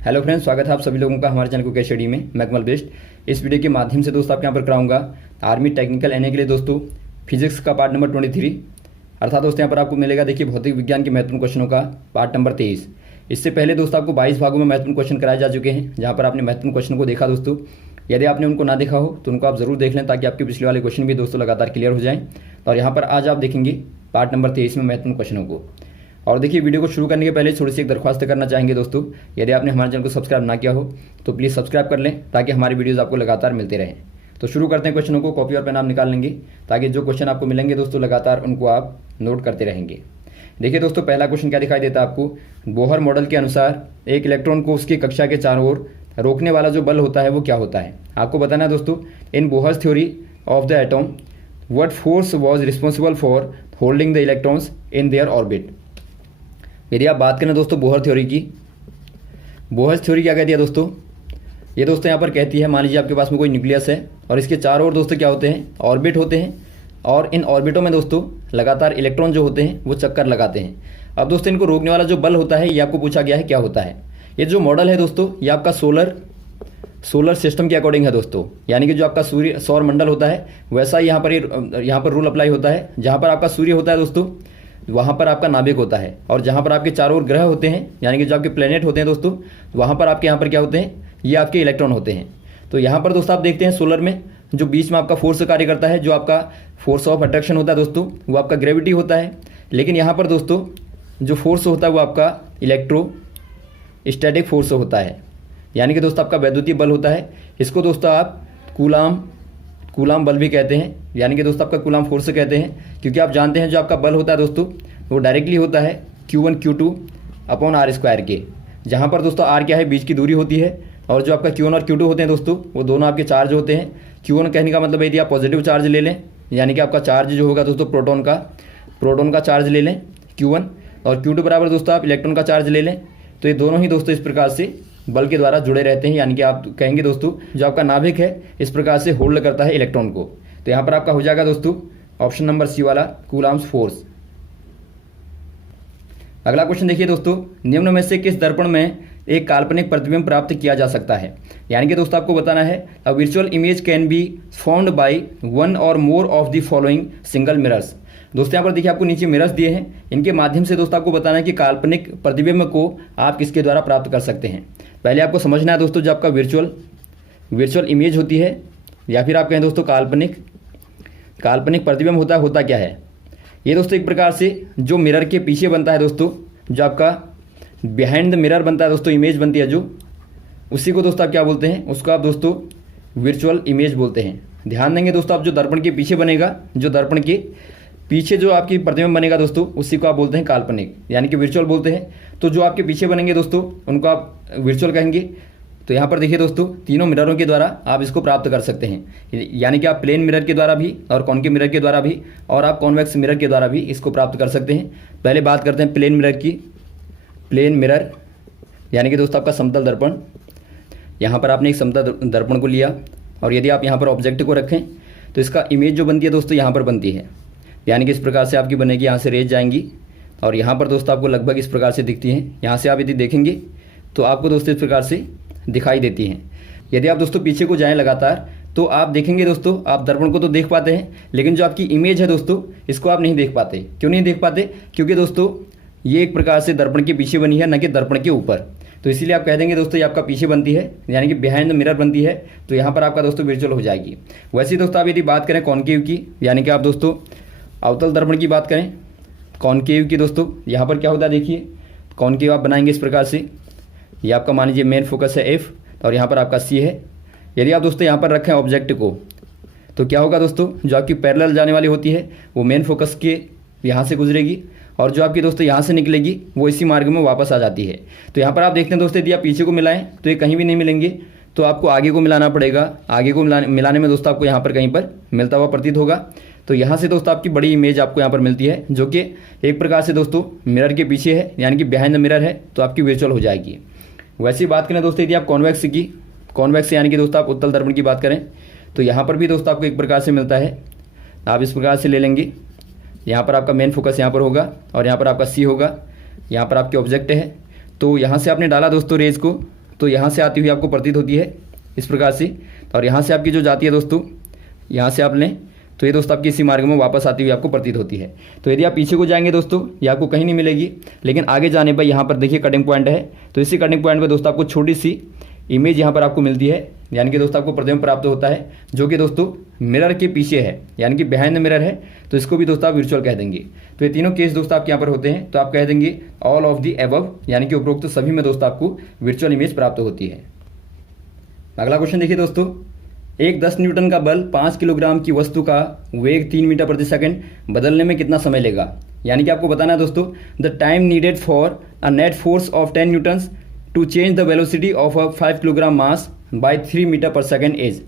Hello friends, स्वागत है आप सभी लोगों का हमारे चैनल को स्टडी में। मैं कमल बेस्ट। इस वीडियो के माध्यम से दोस्तों आपके यहाँ पर कराऊंगा आर्मी टेक्निकल एनए के लिए दोस्तों फिजिक्स का पार्ट नंबर 23, अर्थात दोस्तों यहाँ पर आपको मिलेगा देखिए भौतिक विज्ञान के महत्वपूर्ण क्वेश्चनों का पार्ट नंबर 23। इससे पहले दोस्तों आपको 22 भागों में महत्वपूर्ण क्वेश्चन कराए जा चुके हैं, जहाँ पर आपने महत्वपूर्ण क्वेश्चन को देखा दोस्तों। यदि आपने उनको ना देखा हो तो उनको आप जरूर देख लें, ताकि आपके पिछले वाले क्वेश्चन भी दोस्तों लगातार क्लियर हो जाएं। और यहाँ पर आज आप देखेंगे पार्ट नंबर 23 में महत्वपूर्ण क्वेश्चनों को। और देखिए, वीडियो को शुरू करने के पहले थोड़ी सी एक दरख्वास्त करना चाहेंगे दोस्तों, यदि आपने हमारे चैनल को सब्सक्राइब ना किया हो तो प्लीज़ सब्सक्राइब कर लें, ताकि हमारी वीडियोस आपको लगातार मिलते रहें। तो शुरू करते हैं क्वेश्चनों को। कॉपी और पेन आप निकाल लेंगे, ताकि जो क्वेश्चन आपको मिलेंगे दोस्तों लगातार उनको आप नोट करते रहेंगे। देखिए दोस्तों, पहला क्वेश्चन क्या दिखाई देता है आपको। बोहर मॉडल के अनुसार एक इलेक्ट्रॉन को उसकी कक्षा के चारों ओर रोकने वाला जो बल होता है वो क्या होता है। आपको बताना है दोस्तों, in Bohr's theory of the atom what force was responsible for holding the electrons in their orbit. यदि आप बात करें दोस्तों बोहर थ्योरी की, बोहर थ्योरी क्या कहती है दोस्तों, ये दोस्तों यहाँ पर कहती है, मान लीजिए आपके पास में कोई न्यूक्लियस है और इसके चारों ओर दोस्तों क्या होते हैं, ऑर्बिट होते हैं। और इन ऑर्बिटों में दोस्तों लगातार इलेक्ट्रॉन जो होते हैं वो चक्कर लगाते हैं। अब दोस्तों इनको रोकने वाला जो बल होता है ये आपको पूछा गया है क्या होता है। ये जो मॉडल है दोस्तों ये आपका सोलर सिस्टम के अकॉर्डिंग है दोस्तों, यानी कि जो आपका सूर्य सौर मंडल होता है वैसा ही यहाँ पर रूल अप्लाई होता है। जहाँ पर आपका सूर्य होता है दोस्तों वहाँ पर आपका नाभिक होता है, और जहाँ पर आपके चारों ओर ग्रह होते हैं यानी कि जो आपके प्लेनेट होते हैं दोस्तों, वहाँ पर आपके यहाँ पर क्या होते हैं, ये आपके इलेक्ट्रॉन होते हैं। तो यहाँ पर दोस्तों आप देखते हैं सोलर में जो बीच में आपका फोर्स कार्य करता है, जो आपका फोर्स ऑफ अट्रैक्शन होता है दोस्तों, वो आपका ग्रेविटी होता है। लेकिन यहाँ पर दोस्तों जो फोर्स होता है वो आपका इलेक्ट्रोस्टैटिक फोर्स होता है, यानी कि दोस्तों आपका वैद्युतीय बल होता है। इसको दोस्तों आप कूलाम बल भी कहते हैं, यानी कि दोस्तों आपका कूलाम फोर्स कहते हैं, क्योंकि आप जानते हैं जो आपका बल होता है दोस्तों वो डायरेक्टली होता है Q1 Q2 अपॉन R² के, जहाँ पर दोस्तों R क्या है, बीच की दूरी होती है। और जो आपका Q1 और Q2 होते हैं दोस्तों वो दोनों आपके चार्ज होते हैं। Q1 कहने का मतलब यदि आप पॉजिटिव चार्ज ले लें, यानी कि आपका चार्ज जो होगा दोस्तों प्रोटॉन का चार्ज ले लें Q1, और Q2 बराबर दोस्तों आप इलेक्ट्रॉन का चार्ज ले लें। तो ये दोनों ही दोस्तों इस प्रकार से बल के द्वारा जुड़े रहते हैं, यानी कि आप कहेंगे दोस्तों जो आपका नाभिक है इस प्रकार से होल्ड करता है इलेक्ट्रॉन को। तो यहाँ पर आपका हो जाएगा दोस्तों ऑप्शन नंबर सी वाला कूलाम्स फोर्स। अगला क्वेश्चन देखिए दोस्तों, निम्न में से किस दर्पण में एक काल्पनिक प्रतिबिंब प्राप्त किया जा सकता है। यानी कि दोस्तों आपको बताना है, a visual image can be formed by one or more of the following single mirrors. दोस्तों यहाँ पर देखिए आपको नीचे मिरर्स दिए हैं, इनके माध्यम से दोस्तों आपको बताना है कि काल्पनिक प्रतिबिंब को आप किसके द्वारा प्राप्त कर सकते हैं। पहले आपको समझना है दोस्तों, जो आपका वर्चुअल इमेज होती है, या फिर आप कहें दोस्तों काल्पनिक प्रतिबिंब होता क्या है। ये दोस्तों एक प्रकार से जो मिरर के पीछे बनता है दोस्तों, जो आपका बिहाइंड द मिरर बनता है दोस्तों, इमेज बनती है जो, उसी को दोस्तों आप क्या बोलते हैं, उसको आप दोस्तों वर्चुअल इमेज बोलते हैं। ध्यान देंगे दोस्तों, आप जो दर्पण के पीछे बनेगा, जो दर्पण के पीछे जो आपकी प्रतिबिंब बनेगा दोस्तों, उसी को आप बोलते हैं काल्पनिक, यानी कि वर्चुअल बोलते हैं। तो जो आपके पीछे बनेंगे दोस्तों उनको आप वर्चुअल कहेंगे। तो यहाँ पर देखिए दोस्तों तीनों मिररों के द्वारा आप इसको प्राप्त कर सकते हैं, यानी कि आप प्लेन मिरर के द्वारा भी, और कॉनकेव मिरर के द्वारा भी, और आप कॉन्वेक्स मिरर के द्वारा भी इसको प्राप्त कर सकते हैं। पहले बात करते हैं प्लेन मिरर की। प्लेन मिरर यानी कि दोस्तों आपका समतल दर्पण। यहाँ पर आपने एक समतल दर्पण को लिया, और यदि आप यहाँ पर ऑब्जेक्ट को रखें तो इसका इमेज जो बनती है दोस्तों यहाँ पर बनती है, यानी कि इस प्रकार से आपकी बनेगी, यहाँ से रेज जाएंगी और यहाँ पर दोस्तों आपको लगभग इस प्रकार से दिखती हैं। यहाँ से आप यदि देखेंगे तो आपको दोस्तों इस प्रकार से दिखाई देती हैं। यदि आप दोस्तों पीछे को जाएं लगातार तो आप देखेंगे दोस्तों, आप दर्पण को तो देख पाते हैं, लेकिन जो आपकी इमेज है दोस्तों इसको आप नहीं देख पाते। क्यों नहीं देख पाते? क्योंकि दोस्तों ये एक प्रकार से दर्पण के पीछे बनी है, न कि दर्पण के ऊपर। तो इसीलिए आप कह देंगे दोस्तों ये आपका पीछे बनती है, यानी कि बिहाइंड द मिरर बनती है। तो यहाँ पर आपका दोस्तों वर्चुअल हो जाएगी। वैसे ही दोस्तों आप यदि बात करें कॉनकेव की, यानी कि आप दोस्तों अवतल दर्पण की बात करें, कॉनकेव की दोस्तों यहाँ पर क्या होता है, देखिए कॉनकेव आप बनाएंगे इस प्रकार से। ये आपका मान लीजिए मेन फोकस है F, और यहाँ पर आपका C है। यदि आप दोस्तों यहाँ पर रखें ऑब्जेक्ट को, तो क्या होगा दोस्तों, जो आपकी पैरेलल जाने वाली होती है वो मेन फोकस के यहाँ से गुजरेगी, और जो आपकी दोस्तों यहाँ से निकलेगी वो इसी मार्ग में वापस आ जाती है। तो यहाँ पर आप देखते हैं दोस्तों, यदि आप पीछे को मिलाएं तो ये कहीं भी नहीं मिलेंगे, तो आपको आगे को मिलाना पड़ेगा। आगे को मिलाने में दोस्तों आपको यहाँ पर कहीं पर मिलता हुआ प्रतीत होगा। तो यहाँ से दोस्तों आपकी बड़ी इमेज आपको यहाँ पर मिलती है, जो कि एक प्रकार से दोस्तों मिरर के पीछे है, यानी कि बिहाइंड द मिरर है, तो आपकी वर्चुअल हो जाएगी। वैसे ही बात करें दोस्तों यदि आप कॉन्वेक्स यानी कि दोस्तों आप उत्तल दर्पण की बात करें, तो यहाँ पर भी दोस्तों आपको एक प्रकार से मिलता है। आप इस प्रकार से ले लेंगे, यहाँ पर आपका मेन फोकस यहाँ पर होगा, और यहाँ पर आपका C होगा, यहाँ पर आपके ऑब्जेक्ट है। तो यहाँ से आपने डाला दोस्तों रेज को, तो यहाँ से आती हुई आपको प्रतीत होती है इस प्रकार से, और यहाँ से आपकी जो जाती है दोस्तों, यहाँ से आप लें तो ये दोस्तों आपकी इसी मार्ग में वापस आती हुई आपको प्रतीत होती है। तो यदि आप पीछे को जाएंगे दोस्तों, ये आपको कहीं नहीं मिलेगी, लेकिन आगे जाने पर यहाँ पर देखिए कटिंग पॉइंट है, तो इसी कटिंग पॉइंट पर दोस्तों आपको छोटी सी इमेज यहाँ पर आपको मिलती है, यानी कि दोस्तों आपको प्रतिबिंब प्राप्त होता है, जो कि दोस्तों मिरर के पीछे है, यानी कि बिहाइंड द मिरर है, तो इसको भी दोस्तों आप वर्चुअल कह देंगे। तो ये तीनों केस दोस्तों आपके यहाँ पर होते हैं, तो आप कह देंगे ऑल ऑफ द एबव, यानी कि उपरोक्त सभी में दोस्तों आपको वर्चुअल इमेज प्राप्त होती है। अगला क्वेश्चन देखिए दोस्तों, एक 10 न्यूटन का बल 5 किलोग्राम की वस्तु का वेग 3 मीटर प्रति सेकंड बदलने में कितना समय लेगा। यानी कि आपको बताना है दोस्तों the time needed for a net force of 10 newtons to change the velocity of a 5 kilogram mass by 3 metre per second is.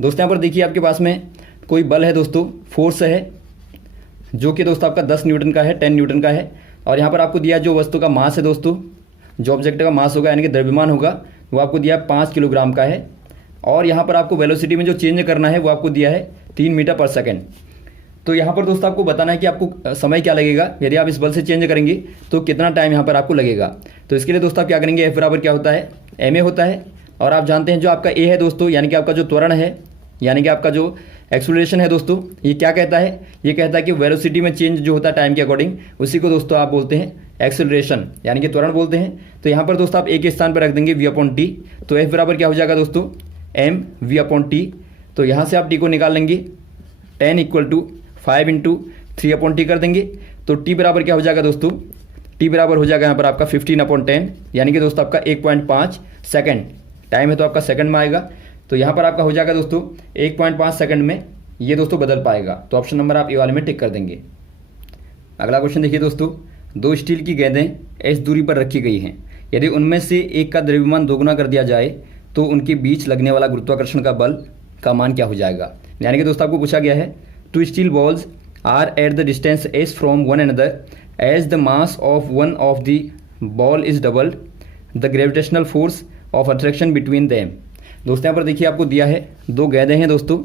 दोस्तों यहाँ पर देखिए आपके पास में कोई बल है दोस्तों, फोर्स है, जो कि दोस्तों आपका 10 न्यूटन का है, 10 न्यूटन का है, और यहाँ पर आपको दिया जो वस्तु का मास है दोस्तों, जो ऑब्जेक्ट का मास होगा यानी कि द्रव्यमान होगा, वो आपको दिया 5 किलोग्राम का है, और यहाँ पर आपको वेलोसिटी में जो चेंज करना है वो आपको दिया है 3 मीटर पर सेकंड। तो यहाँ पर दोस्तों आपको बताना है कि आपको समय क्या लगेगा, यदि आप इस बल से चेंज करेंगे तो कितना टाइम यहाँ पर आपको लगेगा। तो इसके लिए दोस्तों आप क्या करेंगे, एफ बराबर क्या होता है, एम ए होता है, और आप जानते हैं जो आपका ए है दोस्तों, यानी कि आपका जो त्वरण है, यानी कि आपका जो एक्सेलरेशन है दोस्तों, ये क्या कहता है, ये कहता है कि वेलोसिटी में चेंज जो होता है टाइम के अकॉर्डिंग, उसी को दोस्तों आप बोलते हैं एक्सेलरेशन, यानी कि त्वरण बोलते हैं। तो यहाँ पर दोस्तों आप ए के स्थान पर रख देंगे वी अपॉन टी, तो एफ बराबर क्या हो जाएगा दोस्तों, एम वी अपॉन टी। तो यहाँ से आप टी को निकाल लेंगे, 10 equal to 5 into 3 upon T कर देंगे, तो टी बराबर क्या हो जाएगा दोस्तों, टी बराबर हो जाएगा यहाँ पर आपका 15 अपॉन 10, यानी कि दोस्तों आपका 1.5 सेकंड टाइम है, तो आपका सेकंड में आएगा। तो यहाँ पर आपका हो जाएगा दोस्तों 1.5 सेकंड में ये दोस्तों बदल पाएगा, तो ऑप्शन नंबर आप ए वाले में टिक कर देंगे। अगला क्वेश्चन देखिए दोस्तों, 2 स्टील की गेंदें एस दूरी पर रखी गई हैं, यदि उनमें से एक का द्रव्यमान दोगुना कर दिया जाए तो उनके बीच लगने वाला गुरुत्वाकर्षण का बल का मान क्या हो जाएगा। यानी कि दोस्तों आपको पूछा गया है 2 steel balls are at the distance s from one another as the mass of one of the ball is doubled the gravitational force of attraction between them। दोस्तों यहाँ पर देखिए आपको दिया है 2 गेंदें हैं दोस्तों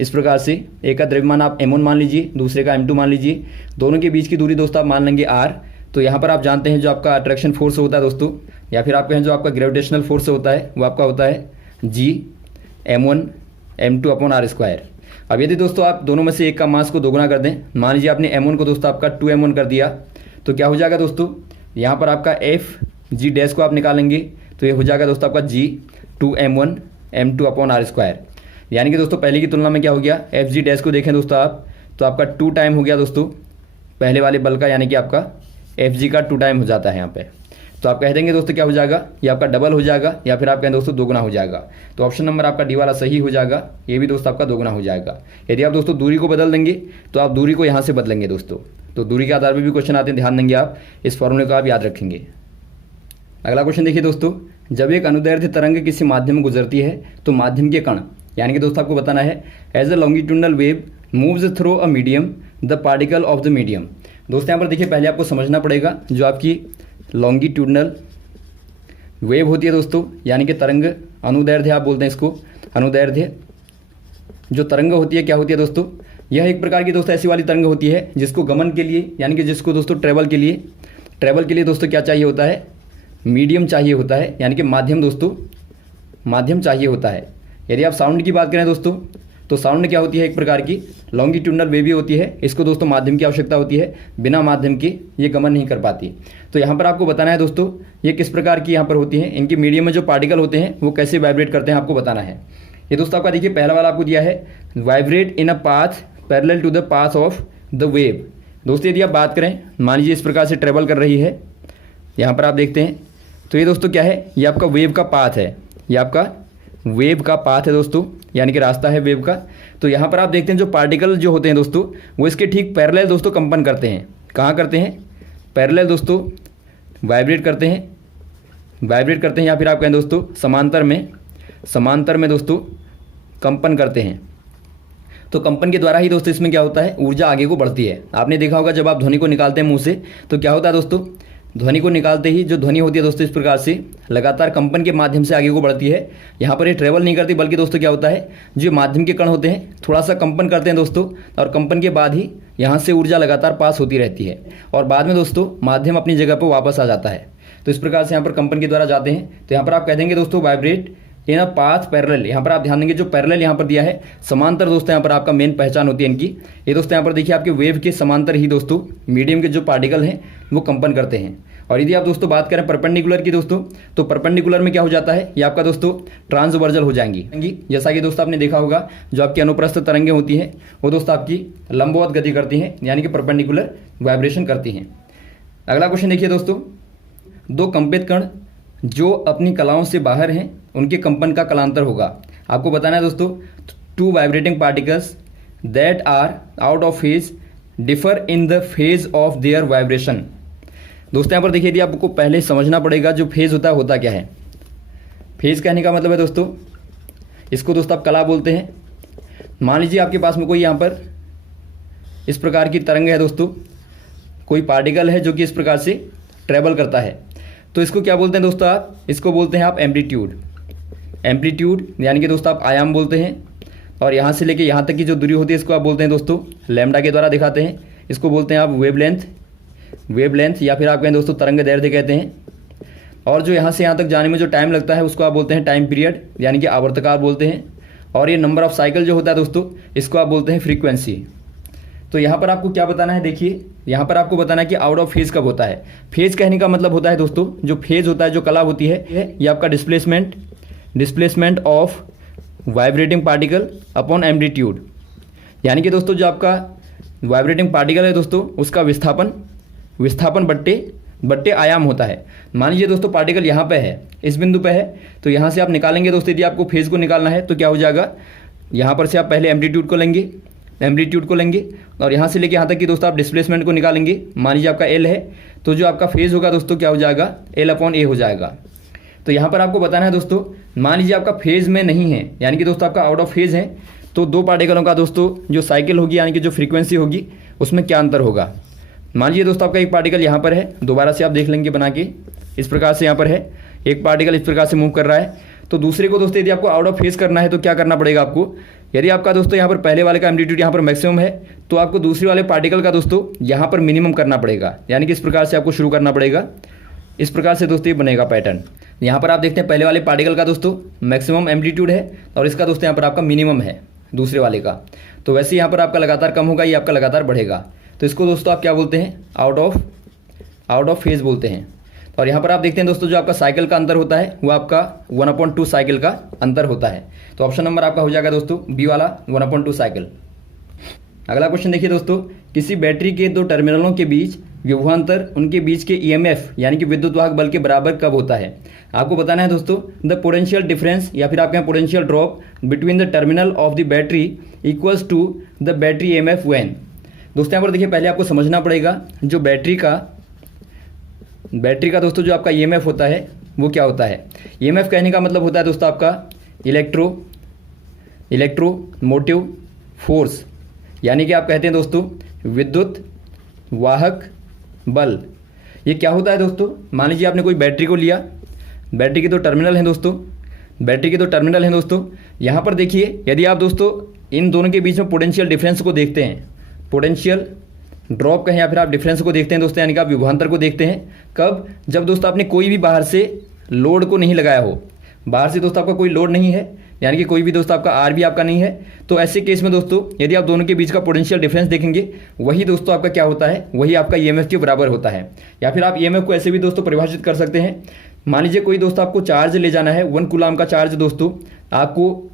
इस प्रकार से, एक का द्रव्यमान आप m1 मान लीजिए, दूसरे का m2 मान लीजिए, दोनों के बीच की दूरी दोस्तों आप मान लेंगे r। तो यहाँ पर आप जानते हैं जो आपका अट्रैक्शन फोर्स होता है दोस्तों, या फिर आप कहें जो आपका ग्रेविटेशनल फोर्स होता है वो आपका होता है g m1 m2 upon r square. अब यदि दोस्तों आप दोनों में से एक का मास को दोगुना कर दें, मान लीजिए आपने m1 को दोस्तों आपका 2m1 कर दिया, तो क्या हो जाएगा दोस्तों, यहाँ पर आपका एफ जी डैश को आप निकालेंगे, तो ये हो जाएगा दोस्तों आपका g 2m1 m2 upon r square. यानी कि दोस्तों पहले की तुलना में क्या हो गया, एफ जी डैश को देखें दोस्तों आप, तो आपका 2 टाइम हो गया दोस्तों पहले वाले बल का, यानी कि आपका एफ जी का 2 टाइम हो जाता है यहाँ पे। तो आप कह देंगे दोस्तों क्या हो जाएगा, ये आपका डबल हो जाएगा, या फिर आप कहें दोस्तों दोगुना हो जाएगा। तो ऑप्शन नंबर आपका डी वाला सही हो जाएगा, ये भी दोस्तों आपका दोगुना हो जाएगा। यदि आप दोस्तों दूरी को बदल देंगे तो आप दूरी को यहाँ से बदलेंगे दोस्तों, तो दूरी के आधार पर भी क्वेश्चन आते हैं, ध्यान देंगे आप, इस फॉर्मूले को आप याद रखेंगे। अगला क्वेश्चन देखिए दोस्तों, जब एक अनुदैर्ध्य तरंग किसी माध्यम में गुजरती है तो माध्यम के कण, यानी कि दोस्तों आपको बताना है as a longitudinal wave moves through a medium the particle of the medium. दोस्तों यहाँ पर देखिए पहले आपको समझना पड़ेगा, जो आपकी लॉन्गिट्यूडनल वेव होती है दोस्तों, यानी कि तरंग, अनुदैर्ध्य आप बोलते हैं इसको, अनुदैर्ध्य जो तरंग होती है क्या होती है दोस्तों, यह एक प्रकार की दोस्तों ऐसी वाली तरंग होती है जिसको गमन के लिए, यानी कि जिसको दोस्तों ट्रेवल के लिए दोस्तों क्या चाहिए होता है, मीडियम चाहिए होता है, यानी कि माध्यम दोस्तों, माध्यम चाहिए होता है। यदि आप साउंड की बात करें दोस्तों, तो साउंड क्या होती है, एक प्रकार की लॉन्गिट्यूडनल वेव भी होती है, इसको दोस्तों माध्यम की आवश्यकता होती है, बिना माध्यम के ये गमन नहीं कर पाती। तो यहाँ पर आपको बताना है दोस्तों ये किस प्रकार की यहाँ पर होती है, इनके मीडियम में जो पार्टिकल होते हैं वो कैसे वाइब्रेट करते हैं आपको बताना है। ये दोस्तों आपका देखिए पहला वाला आपको दिया है vibrate in a path parallel to the path of the wave. दोस्तों यदि आप बात करें, मान लीजिए इस प्रकार से ट्रेवल कर रही है, यहाँ पर आप देखते हैं, तो ये दोस्तों क्या है, ये आपका वेव का पाथ है, ये आपका वेव का पाथ है दोस्तों, यानी कि रास्ता है वेव का। तो यहाँ पर आप देखते हैं जो पार्टिकल जो होते हैं दोस्तों वो इसके ठीक पैरेलल दोस्तों कंपन करते हैं। कहाँ करते हैं, पैरेलल दोस्तों वाइब्रेट करते हैं, या फिर आप कहें दोस्तों समांतर में दोस्तों कंपन करते हैं। तो कंपन के द्वारा ही दोस्तों इसमें क्या होता है, ऊर्जा आगे को बढ़ती है। आपने देखा होगा जब आप ध्वनि को निकालते हैं मुंह से, तो क्या होता है दोस्तों, ध्वनि को निकालते ही जो ध्वनि होती है दोस्तों इस प्रकार से लगातार कंपन के माध्यम से आगे को बढ़ती है। यहाँ पर ये ट्रेवल नहीं करती, बल्कि दोस्तों क्या होता है, जो माध्यम के कण होते हैं थोड़ा सा कंपन करते हैं दोस्तों, और कंपन के बाद ही यहाँ से ऊर्जा लगातार पास होती रहती है, और बाद में दोस्तों माध्यम अपनी जगह पर वापस आ जाता है। तो इस प्रकार से यहाँ पर कंपन के द्वारा जाते हैं। तो यहाँ पर आप कह देंगे दोस्तों vibrate in a path parallel. यहाँ पर आप ध्यान देंगे जो पैरेलल यहाँ पर दिया है समांतर दोस्तों, यहाँ पर आपका मेन पहचान होती है इनकी। ये दोस्तों यहाँ पर देखिए आपके वेव के समांतर ही दोस्तों मीडियम के जो पार्टिकल हैं वो कंपन करते हैं। और यदि आप दोस्तों बात करें परपेंडिकुलर की दोस्तों, तो परपेंडिकुलर में क्या हो जाता है, ये आपका दोस्तों ट्रांसवर्जल हो जाएंगी। जैसा कि दोस्तों आपने देखा होगा जो आपकी अनुप्रस्थ तरंगें होती हैं वो दोस्तों आपकी लंबवत गति करती हैं, यानी कि परपेंडिकुलर वाइब्रेशन करती हैं। अगला क्वेश्चन देखिए दोस्तों, दो कंपित कण जो अपनी कलाओं से बाहर हैं उनके कंपन का कलांतर होगा। आपको बताना है दोस्तों, two vibrating particles that are out of phase differ in the phase of their vibration. दोस्तों यहाँ पर देखिए, यदि आपको पहले समझना पड़ेगा जो फेज होता क्या है। फेज कहने का मतलब है दोस्तों, इसको दोस्तों आप कला बोलते हैं। मान लीजिए आपके पास में कोई यहाँ पर इस प्रकार की तरंग है दोस्तों, कोई पार्टिकल है जो कि इस प्रकार से ट्रेवल करता है, तो इसको क्या बोलते हैं दोस्तों, आप इसको बोलते हैं आप एम्पलीट्यूड। एम्पलीट्यूड यानी कि दोस्तों आप आयाम बोलते हैं। और यहाँ से लेके यहाँ तक की जो दूरी होती है इसको आप बोलते हैं दोस्तों लैम्डा के द्वारा दिखाते हैं। इसको बोलते हैं आप वेवलेंथ या फिर आप कहें दोस्तों तरंग दैर्ध्य कहते हैं। और जो यहाँ से यहाँ तक जाने में जो टाइम लगता है उसको आप बोलते हैं टाइम पीरियड, यानी कि आवर्तकाल बोलते हैं। और ये नंबर ऑफ साइकिल जो होता है दोस्तों, इसको आप बोलते हैं फ्रीक्वेंसी। तो यहाँ पर आपको क्या बताना है, देखिए यहाँ पर आपको बताना है कि आउट ऑफ फेज कब होता है। फेज कहने का मतलब होता है दोस्तों, जो फेज होता है, जो कला होती है, ये आपका displacement of vibrating particle upon amplitude. यानी कि दोस्तों जो आपका वाइब्रेटिंग पार्टिकल है दोस्तों, उसका विस्थापन बट्टे आयाम होता है। मान लीजिए दोस्तों पार्टिकल यहाँ पे है, इस बिंदु पे है, तो यहाँ से आप निकालेंगे दोस्तों, यदि आपको फेज को निकालना है तो क्या हो जाएगा, यहाँ पर से आप पहले एम्पलीट्यूड को लेंगे और यहाँ से लेके यहाँ तक कि दोस्तों आप डिस्प्लेसमेंट को निकालेंगे। मान लीजिए आपका एल है, तो जो आपका फेज होगा दोस्तों क्या हो जाएगा, एल अपॉन ए हो जाएगा। तो यहाँ पर आपको बताना है दोस्तों, मान लीजिए आपका फेज में नहीं है, यानी कि दोस्तों आपका आउट ऑफ फेज है, तो दो पार्टिकलों का दोस्तों जो साइकिल होगी, यानी कि जो फ्रीक्वेंसी होगी, उसमें क्या अंतर होगा। मान लीजिए दोस्तों आपका एक पार्टिकल यहाँ पर है, दोबारा से आप देख लेंगे बना के, इस प्रकार से यहाँ पर है एक पार्टिकल इस प्रकार से मूव कर रहा है। तो दूसरे को दोस्तों यदि आपको आउट ऑफ फेज करना है तो क्या करना पड़ेगा आपको, यदि आपका दोस्तों यहाँ पर पहले वाले का एम्पलीट्यूड यहाँ पर मैक्सिमम है, तो आपको दूसरे वाले पार्टिकल का दोस्तों यहाँ पर मिनिमम करना पड़ेगा, यानी कि इस प्रकार से आपको शुरू करना पड़ेगा। इस प्रकार से दोस्तों ये बनेगा पैटर्न। यहाँ पर आप देखते हैं पहले वाले पार्टिकल का दोस्तों मैक्सिमम एम्पलीट्यूड है और इसका दोस्तों यहाँ पर आपका मिनिमम है दूसरे वाले का। तो वैसे यहाँ पर आपका लगातार कम होगा, ये आपका लगातार बढ़ेगा। तो इसको दोस्तों आप क्या बोलते हैं, आउट ऑफ फेज बोलते हैं। और यहाँ पर आप देखते हैं दोस्तों जो आपका साइकिल का अंतर होता है वो आपका 1/2 साइकिल का अंतर होता है। तो ऑप्शन नंबर आपका हो जाएगा दोस्तों बी वाला 1/2 साइकिल। अगला क्वेश्चन देखिए दोस्तों, किसी बैटरी के दो टर्मिनलों के बीच विभवांतर उनके बीच के ईएमएफ यानी कि विद्युत वाहक बल के बराबर कब होता है। आपको बताना है दोस्तों द पोटेंशियल डिफरेंस या फिर आपके यहाँ potential drop between the terminal of the battery equals to the battery EMF when. दोस्तों यहाँ पर देखिए पहले आपको समझना पड़ेगा जो बैटरी का दोस्तों जो आपका ईएमएफ होता है वो क्या होता है। ईएमएफ कहने का मतलब होता है दोस्तों आपका इलेक्ट्रोमोटिव फोर्स, यानी कि आप कहते हैं दोस्तों विद्युत वाहक बल। ये क्या होता है दोस्तों, मान लीजिए आपने कोई बैटरी को लिया, बैटरी के दो टर्मिनल हैं दोस्तों, यहाँ पर देखिए यदि आप दोस्तों इन दोनों के बीच में पोटेंशियल डिफरेंस को देखते हैं, पोटेंशियल ड्रॉप कहें या फिर आप डिफरेंस को देखते हैं दोस्तों, यानी कि आप विभवांतर को देखते हैं कब, जब दोस्तों आपने कोई भी बाहर से लोड को नहीं लगाया हो। बाहर से दोस्तों आपका कोई लोड नहीं है, यानी कि कोई भी दोस्तों आपका आर भी आपका नहीं है, तो ऐसे केस में दोस्तों यदि आप दोनों के बीच का पोटेंशियल डिफरेंस देखेंगे वही दोस्तों आपका क्या होता है, वही आपका ईएमएफ के बराबर होता है। या फिर आप ईएमएफ को ऐसे भी दोस्तों परिभाषित कर सकते हैं। मान लीजिए कोई दोस्तों आपको चार्ज ले जाना है, 1 कूलाम का चार्ज दोस्तों आपको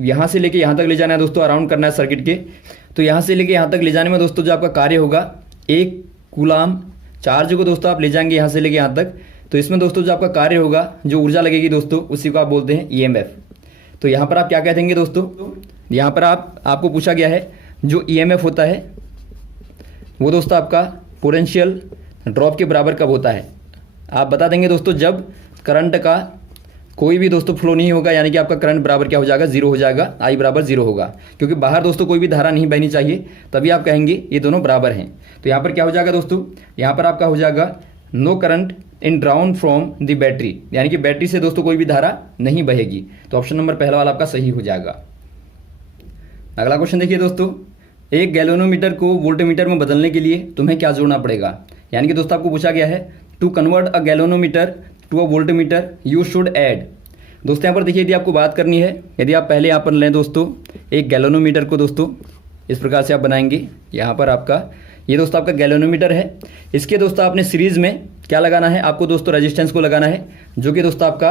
यहाँ से लेके यहाँ तक ले जाना है दोस्तों, अराउंड करना है सर्किट के। तो यहाँ से लेके यहाँ तक ले जाने में दोस्तों जो आपका कार्य होगा 1 कूलाम चार्ज को दोस्तों आप ले जाएंगे यहाँ से लेके यहाँ तक, तो इसमें दोस्तों जो आपका कार्य होगा, जो ऊर्जा लगेगी दोस्तों, उसी को आप बोलते हैं ईएमएफ। तो यहाँ पर आप क्या कह देंगे दोस्तों, यहाँ पर आपको पूछा गया है जो ईएमएफ होता है वो दोस्तों आपका पोटेंशियल ड्रॉप के बराबर कब होता है। आप बता देंगे दोस्तों जब करंट का कोई भी दोस्तों फ्लो नहीं होगा, यानी कि आपका करंट बराबर क्या हो जाएगा, 0 हो जाएगा, आई बराबर 0 होगा, क्योंकि बाहर दोस्तों कोई भी धारा नहीं बहनी चाहिए, तभी आप कहेंगे ये दोनों बराबर हैं। तो यहाँ पर क्या हो जाएगा दोस्तों, यहाँ पर आपका हो जाएगा no current in drawn from the battery, यानी कि बैटरी से दोस्तों कोई भी धारा नहीं बहेगी। तो ऑप्शन नंबर पहला वाला आपका सही हो जाएगा। अगला क्वेश्चन देखिए दोस्तों, एक गैल्वेनोमीटर को वोल्टमीटर में बदलने के लिए तुम्हें क्या जोड़ना पड़ेगा। यानी कि दोस्तों आपको पूछा गया है to convert a galvanometer to a voltmeter you should add. दोस्तों यहाँ पर देखिए, यदि आपको बात करनी है, यदि आप पहले यहाँ पर लें दोस्तों एक गैल्वेनोमीटर को दोस्तों, इस प्रकार से आप बनाएंगे। यहाँ पर आपका ये दोस्तों आपका गैल्वेनोमीटर है। इसके दोस्तों आपने सीरीज़ में क्या लगाना है, आपको दोस्तों रेजिस्टेंस को लगाना है, जो कि दोस्तों आपका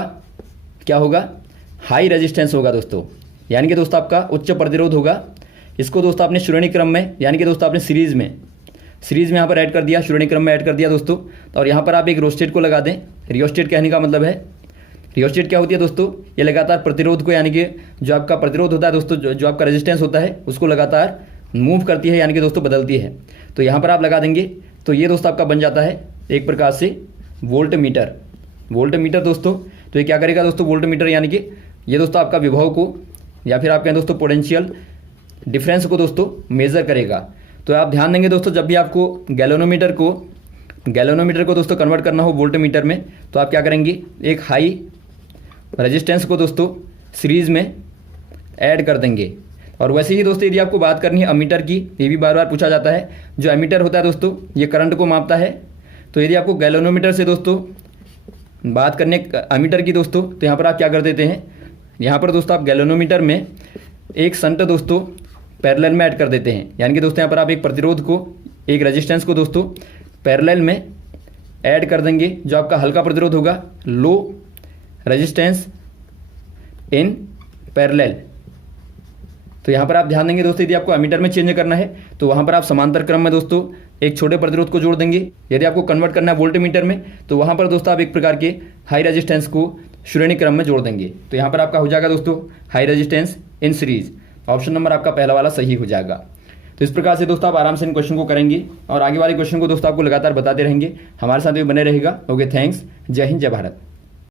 क्या होगा, हाई रेजिस्टेंस होगा दोस्तों, यानी कि दोस्तों आपका उच्च प्रतिरोध होगा। इसको दोस्तों आपने श्रेणी क्रम में, यानी कि दोस्तों आपने सीरीज़ में यहाँ पर ऐड कर दिया, श्रेणी क्रम में ऐड कर दिया दोस्तों। और यहाँ पर आप एक रियोस्टेट को लगा दें। रियोस्टेट कहने का मतलब है, रियोस्टेट क्या होती है दोस्तों, ये लगातार प्रतिरोध को, यानी कि जो आपका प्रतिरोध होता है दोस्तों, जो आपका रेजिस्टेंस होता है उसको लगातार मूव करती है, यानी कि दोस्तों बदलती है। तो यहाँ पर आप लगा देंगे तो ये दोस्तों आपका बन जाता है एक प्रकार से वोल्ट मीटर। वोल्ट मीटर दोस्तों, तो ये क्या करेगा दोस्तों, वोल्ट मीटर यानी कि ये दोस्तों आपका विभव को, या फिर आप कहें दोस्तों पोटेंशियल डिफरेंस को दोस्तों मेज़र करेगा। तो आप ध्यान देंगे दोस्तों, जब भी आपको गैल्वेनोमीटर को दोस्तों कन्वर्ट करना हो वोल्ट मीटर में, तो आप क्या करेंगे, एक हाई रेजिस्टेंस को दोस्तों सीरीज़ में ऐड कर देंगे। और वैसे ही दोस्तों यदि आपको बात करनी है अमीटर की, ये भी बार बार पूछा जाता है। जो एमीटर होता है दोस्तों, ये करंट को मापता है। तो यदि आपको गैल्वेनोमीटर से दोस्तों बात करने अमीटर की दोस्तों, तो यहाँ पर आप क्या कर देते हैं, यहाँ पर दोस्तों आप गैल्वेनोमीटर में एक शंट दोस्तों पैरेलल में ऐड कर देते हैं। यानी कि दोस्तों यहाँ पर आप एक प्रतिरोध को, एक रेजिस्टेंस को दोस्तों पैरेलल में ऐड कर देंगे, जो आपका हल्का प्रतिरोध होगा, लो रेजिस्टेंस इन पैरेलल। तो यहाँ पर आप ध्यान देंगे दोस्तों, यदि आपको एमीटर में चेंज करना है तो वहाँ पर आप समांतर क्रम में दोस्तों एक छोटे प्रतिरोध को जोड़ देंगे। यदि आपको कन्वर्ट करना है वोल्ट मीटर में, तो वहाँ पर दोस्तों आप एक प्रकार के हाई रेजिस्टेंस को श्रेणी क्रम में जोड़ देंगे। तो यहाँ पर आपका हो जाएगा दोस्तों high resistance in series. Option number आपका पहला वाला सही हो जाएगा। तो इस प्रकार से दोस्तों आप आराम से इन क्वेश्चन को करेंगे और आगे वाले क्वेश्चन को दोस्तों आपको लगातार बताते रहेंगे। हमारे साथ भी बने रहेगा। Okay, thanks. जय हिंद, जय भारत।